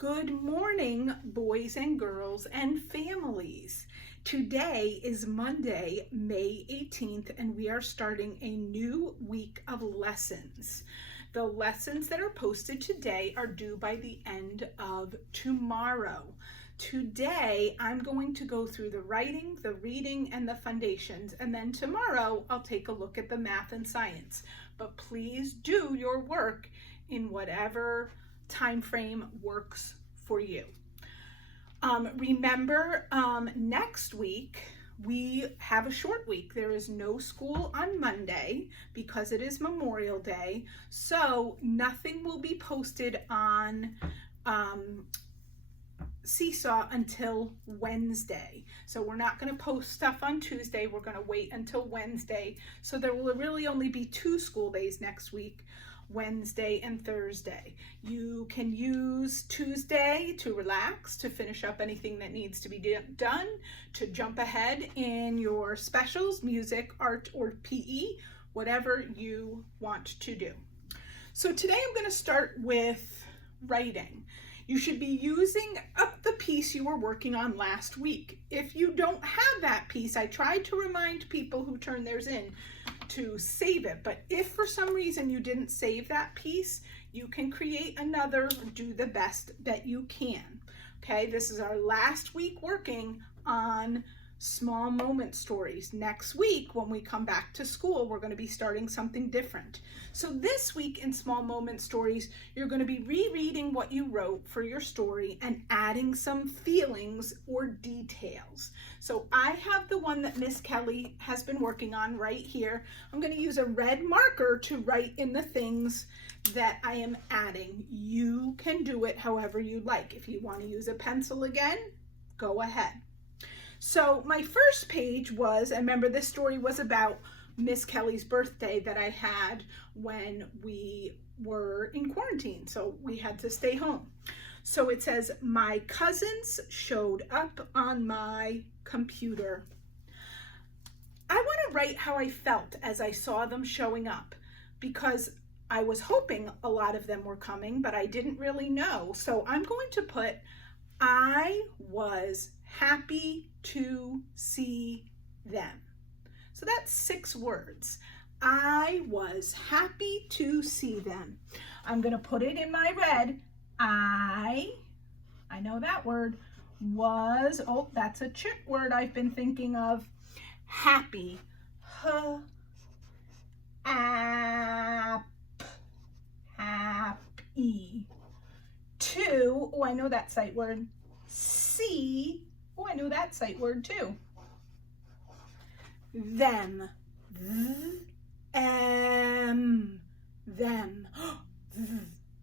Good morning, boys and girls and families. Today is Monday, May 18th, and we are starting a new week of lessons. The lessons that are posted today are due by the end of tomorrow. Today, I'm going to go through the writing, the reading, and the foundations, and then tomorrow I'll take a look at the math and science. But please do your work in whatever time frame works for you. Remember, next week we have a short week. There is no school on Monday because it is Memorial Day, so nothing will be posted on Seesaw until Wednesday. So we're not going to post stuff on Tuesday. We're going to wait until Wednesday. So there will really only be 2 school days next week, Wednesday and Thursday. You can use Tuesday to relax, to finish up anything that needs to be done, to jump ahead in your specials, music, art, or PE, whatever you want to do. So today I'm going to start with writing. You should be using up the piece you were working on last week. If you don't have that piece, I tried to remind people who turn theirs in to save it, but if for some reason you didn't save that piece, you can create another, do the best that you can. Okay, this is our last week working on small moment stories. Next week, when we come back to school, we're going to be starting something different. So this week in small moment stories, you're going to be rereading what you wrote for your story and adding some feelings or details. So I have the one that Miss Kelly has been working on right here. I'm going to use a red marker to write in the things that I am adding. You can do it however you like. If you want to use a pencil again, go ahead. So my first page was, and remember this story was about Miss Kelly's birthday that I had when we were in quarantine, so we had to stay home. So it says, my cousins showed up on my computer. I want to write how I felt as I saw them showing up, because I was hoping a lot of them were coming, but I didn't really know. So I'm going to put, I was happy to see them. So that's 6 words. I was happy to see them. I'm going to put it in my red. I know that word, was, oh, that's a chick word I've been thinking of, happy. Happy. To, oh, I know that sight word. See, oh, I know that sight word too. Them. Them.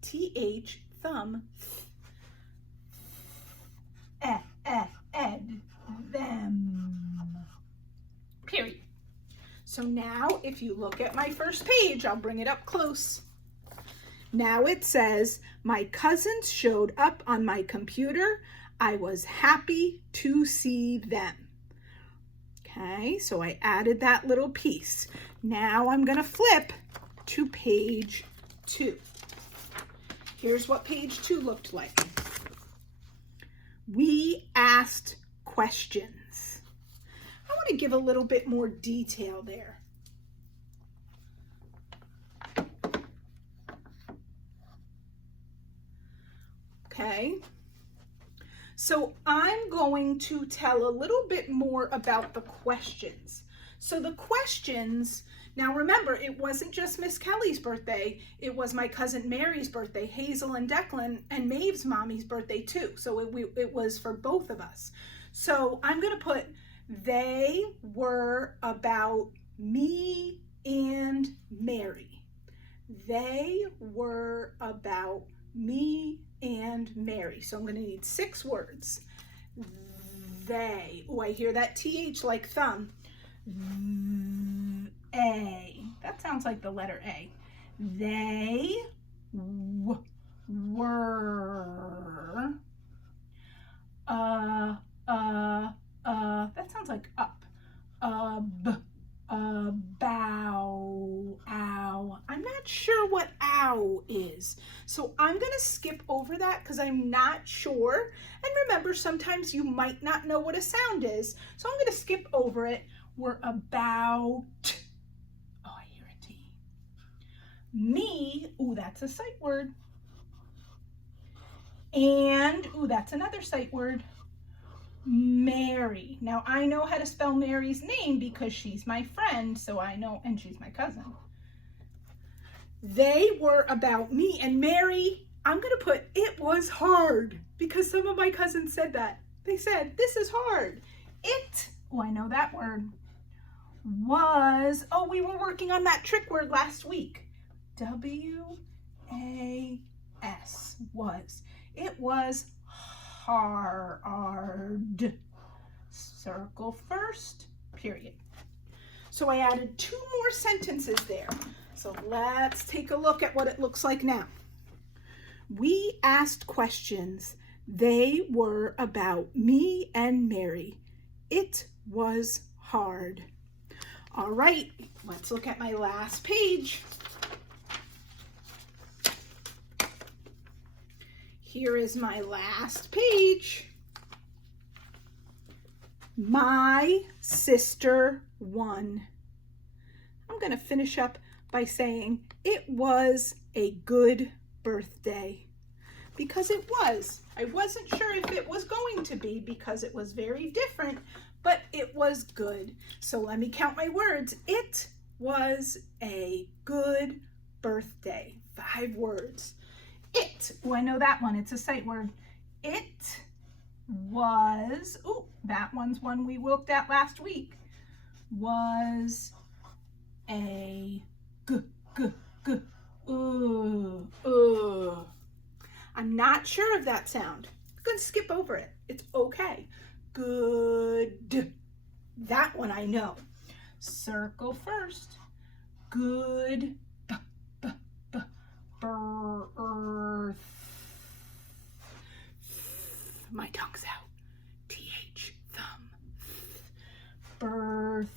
TH, thumb. Ed. Them. Period. So now if you look at my first page, I'll bring it up close. Now it says, my cousins showed up on my computer. I was happy to see them. Okay, so I added that little piece. Now I'm going to flip to page 2. Here's what page 2 looked like. We asked questions. I want to give a little bit more detail there. Okay. So I'm going to tell a little bit more about the questions. So the questions, now remember, it wasn't just Miss Kelly's birthday, it was my cousin Mary's birthday, Hazel and Declan, and Maeve's mommy's birthday too. So it was for both of us. So I'm going to put, they were about me and Mary. They were about me and Mary. So I'm going to need 6 words. They. Oh, I hear that TH like thumb. A. That sounds like the letter A. They were that sounds like up. Bow, ow. I'm not sure what ow is. So I'm going to skip over over that because I'm not sure. And remember, sometimes you might not know what a sound is. So I'm going to skip over it. We're about, oh, I hear a T. Me, ooh, that's a sight word. And, ooh, that's another sight word. Mary. Now I know how to spell Mary's name because she's my friend, so I know, and she's my cousin. They were about me, and Mary, I'm going to put it was hard because some of my cousins said that. They said, this is hard. It, oh, I know that word, was, oh, we were working on that trick word last week. W-A-S, was. It was hard. Circle first, period. So I added 2 more sentences there. So let's take a look at what it looks like now. We asked questions. They were about me and Mary. It was hard. All right, let's look at my last page. Here is my last page. My sister won. I'm going to finish up by saying it was a good birthday because it was. I wasn't sure if it was going to be because it was very different, but it was good. So let me count my words. It was a good birthday. 5 words. It, oh, I know that one. It's a sight word. It was, oh, that one's one we looked at last week, was a I'm not sure of that sound. I'm going to skip over it. It's okay. Good. That one I know. Circle first. Good. Birth. My tongue's out. TH, thumb. Birth.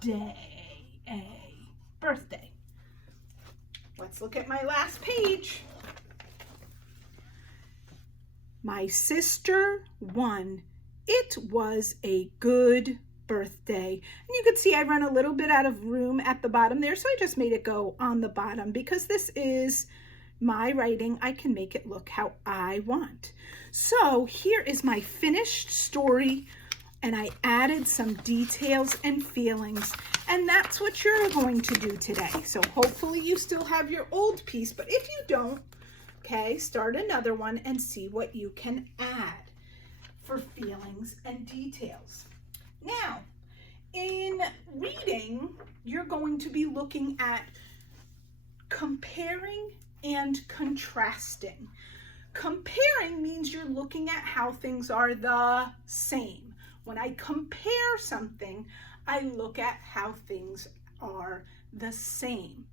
Day. Birthday. Let's look at my last page. My sister won. It was a good birthday. And you can see I run a little bit out of room at the bottom there, so I just made it go on the bottom because this is my writing. I can make it look how I want. So here is my finished story, and I added some details and feelings, and that's what you're going to do today. So hopefully you still have your old piece, but if you don't, okay, start another one and see what you can add for feelings and details. Now, in reading, you're going to be looking at comparing and contrasting. Comparing means you're looking at how things are the same. When I compare something, I look at how things are the same.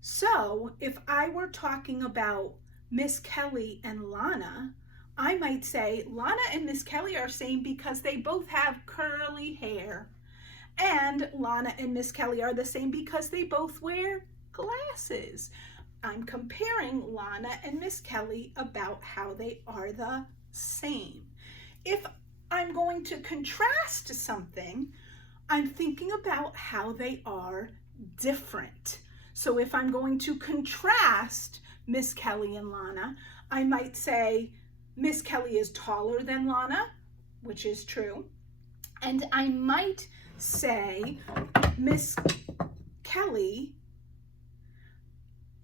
So if I were talking about Miss Kelly and Lana, I might say Lana and Miss Kelly are same because they both have curly hair. And Lana and Miss Kelly are the same because they both wear glasses. I'm comparing Lana and Miss Kelly about how they are the same. If I'm going to contrast something, I'm thinking about how they are different. So if I'm going to contrast Miss Kelly and Lana, I might say Miss Kelly is taller than Lana, which is true. And I might say Miss Kelly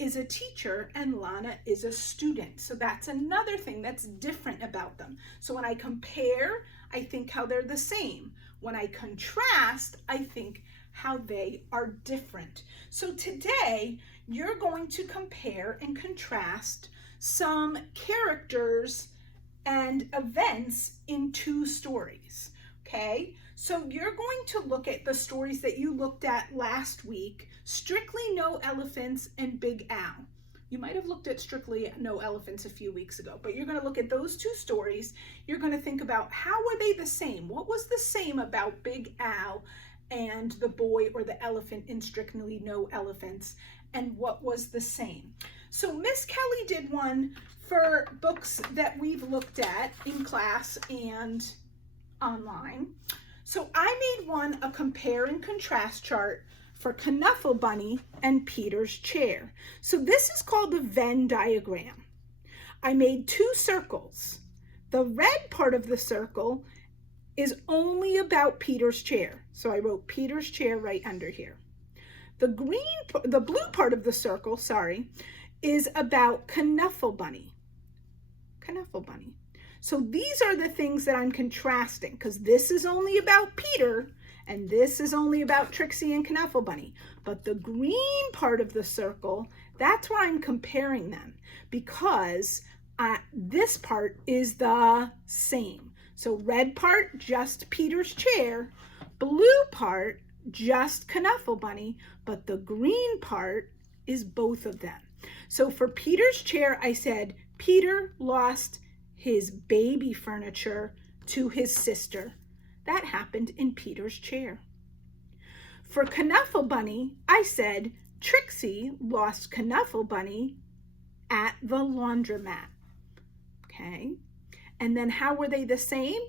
is a teacher and Lana is a student. So that's another thing that's different about them. So when I compare, I think how they're the same. When I contrast, I think how they are different. So today, you're going to compare and contrast some characters and events in 2 stories, okay? So you're going to look at the stories that you looked at last week, Strictly No Elephants and Big Al. You might have looked at Strictly No Elephants a few weeks ago, but you're going to look at those 2 stories. You're going to think about how were they the same? What was the same about Big Al and the boy or the elephant in Strictly No Elephants, and what was the same. So Miss Kelly did one for books that we've looked at in class and online. So I made one, a compare and contrast chart for Knuffle Bunny and Peter's Chair. So this is called the Venn diagram. I made 2 circles. The red part of the circle is only about Peter's chair. So I wrote Peter's chair right under here. The blue part of the circle, is about Knuffle Bunny. Knuffle Bunny. So these are the things that I'm contrasting, because this is only about Peter and this is only about Trixie and Knuffle Bunny. But the green part of the circle, that's where I'm comparing them, because this part is the same. So red part, just Peter's chair, blue part, just Knuffle Bunny, but the green part is both of them. So for Peter's chair, I said, Peter lost his baby furniture to his sister. That happened in Peter's chair. For Knuffle Bunny, I said, Trixie lost Knuffle Bunny at the laundromat. Okay. And then how were they the same?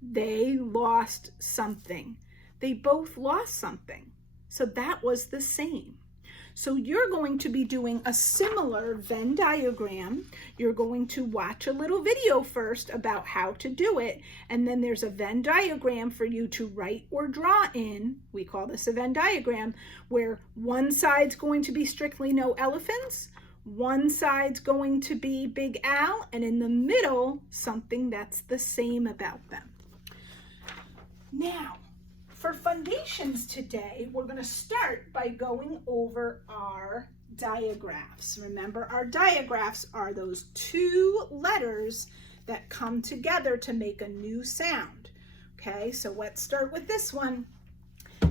They lost something. They both lost something. So that was the same. So you're going to be doing a similar Venn diagram. You're going to watch a little video first about how to do it. And then there's a Venn diagram for you to write or draw in. We call this a Venn diagram, where one side's going to be Strictly No Elephants, one side's going to be Big Al, and in the middle, something that's the same about them. Now, for foundations today, we're going to start by going over our digraphs. Remember, our digraphs are those 2 letters that come together to make a new sound. Okay, so let's start with this one.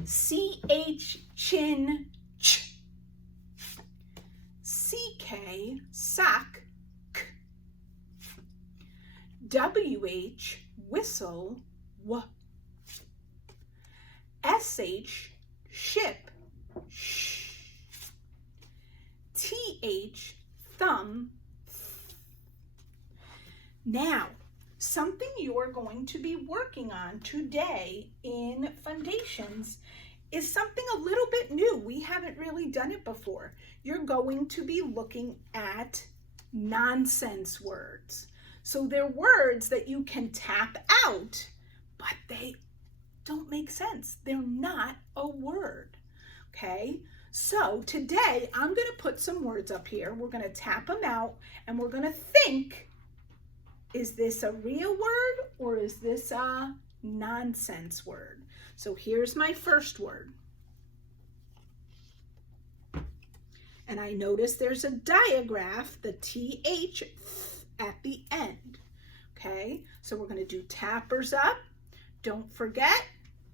C-H, chin, ch. C-K, sock, k. W-H, whistle, w. S-H, ship, sh. T-H, thumb, th. Now, something you're going to be working on today in Foundations is something a little bit new. We haven't really done it before. You're going to be looking at nonsense words. So they're words that you can tap out, but they don't make sense. They're not a word, okay? So today I'm going to put some words up here. We're going to tap them out and we're going to think, is this a real word or is this a nonsense word? So here's my first word. And I notice there's a digraph, the TH at the end. Okay, so we're going to do tappers up. Don't forget,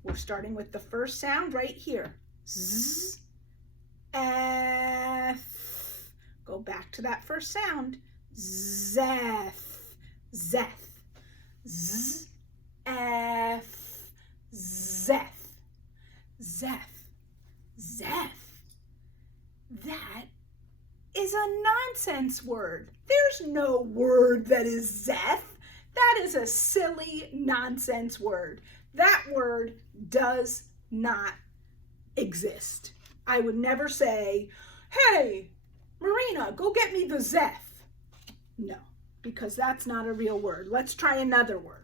we're starting with the first sound right here. Z, F. Go back to that first sound. Zeth, zeth. Z, F. Zeth, zeth, zeth. That is a nonsense word. There's no word that is zeth. That is a silly nonsense word. That word does not exist. I would never say, hey, Marina, go get me the zeth. No, because that's not a real word. Let's try another word.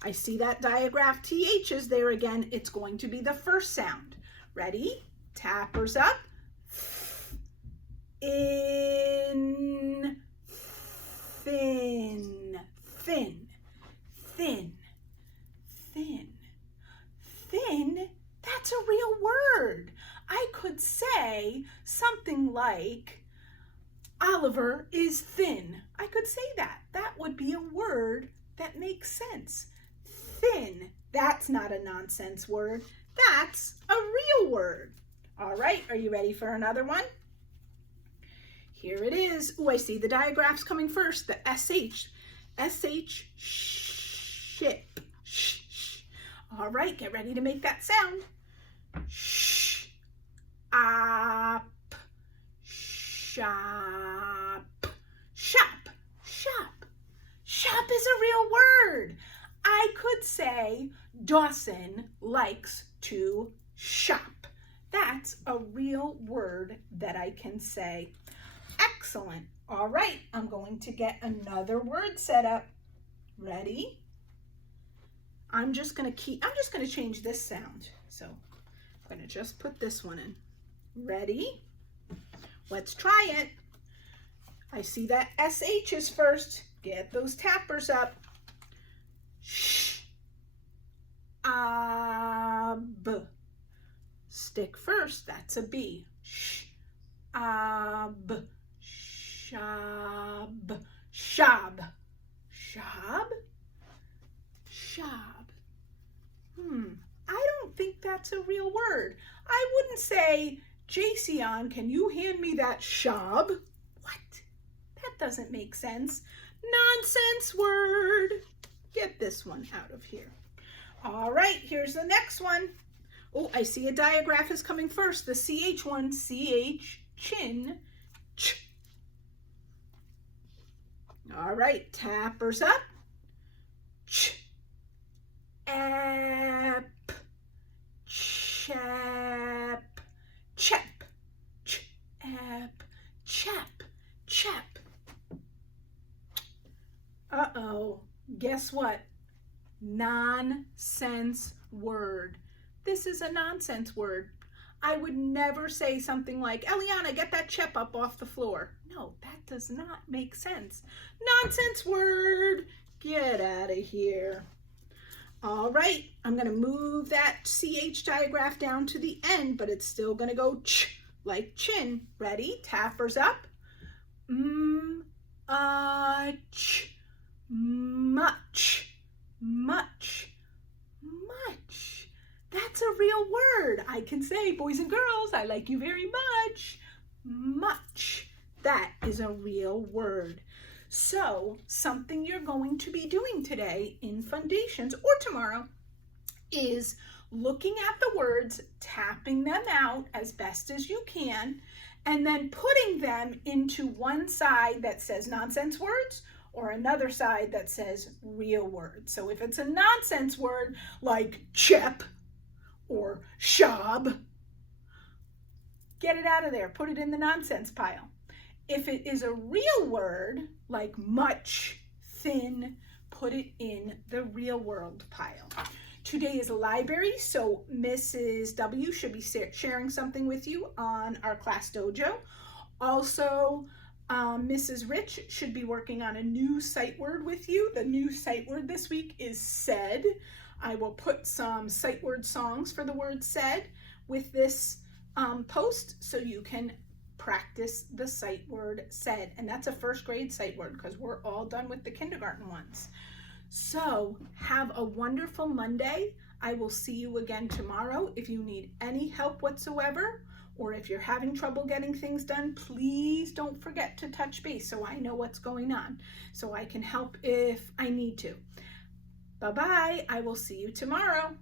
I see that digraph TH is there again. It's going to be the first sound. Ready? Tappers up. In, thin, thin, thin, thin, thin. That's a real word. I could say something like, Oliver is thin. I could say that. That would be a word that makes sense. Thin, that's not a nonsense word. That's a real word. All right, are you ready for another one? Here it is. Oh, I see the digraphs coming first. The SH. SH, ship. Sh, sh. All right, get ready to make that sound. Sh, up, shop, shop, shop. Shop is a real word. I could say Dawson likes to shop. That's a real word that I can say. Excellent. All right, I'm going to get another word set up. Ready? I'm just going to change this sound. So I'm going to just put this one in. Ready? Let's try it. I see that SH is first. Get those tappers up. Sh, b. Stick first, that's a B. Sh, b. Shab, shab, shab, shab. I don't think that's a real word. I wouldn't say, Jason, can you hand me that shab? What? That doesn't make sense. Nonsense word. Get this one out of here. All right, here's the next one. Oh, I see a diagraph is coming first. The CH one, CH, chin, ch. All right, tappers up. Ch, ep, chap, chap, ch, ep, chap, chap. Uh-oh, guess what? Nonsense word. This is a nonsense word. I would never say something like, Eliana, get that chip up off the floor. No, that does not make sense. Nonsense word. Get out of here. All right, I'm going to move that CH diagraph down to the end, but it's still going to go ch like chin. Ready? Tappers up. Ch. Much, much, much. That's a real word. I can say, boys and girls, I like you very much. Much. That is a real word. So, something you're going to be doing today in Fundations or tomorrow is looking at the words, tapping them out as best as you can, and then putting them into one side that says nonsense words or another side that says real words. So if it's a nonsense word like chip or shab, get it out of there, put it in the nonsense pile. If it is a real word like much, thin, put it in the real world pile. Today is a library, so Mrs. W should be sharing something with you on our class dojo. Also, Mrs. Rich should be working on a new sight word with you. The new sight word this week is said. I will put some sight word songs for the word said with this post so you can practice the sight word said. And that's a first grade sight word because we're all done with the kindergarten ones. So have a wonderful Monday. I will see you again tomorrow. If you need any help whatsoever, or if you're having trouble getting things done, please don't forget to touch base so I know what's going on, so I can help if I need to. Bye-bye. I will see you tomorrow.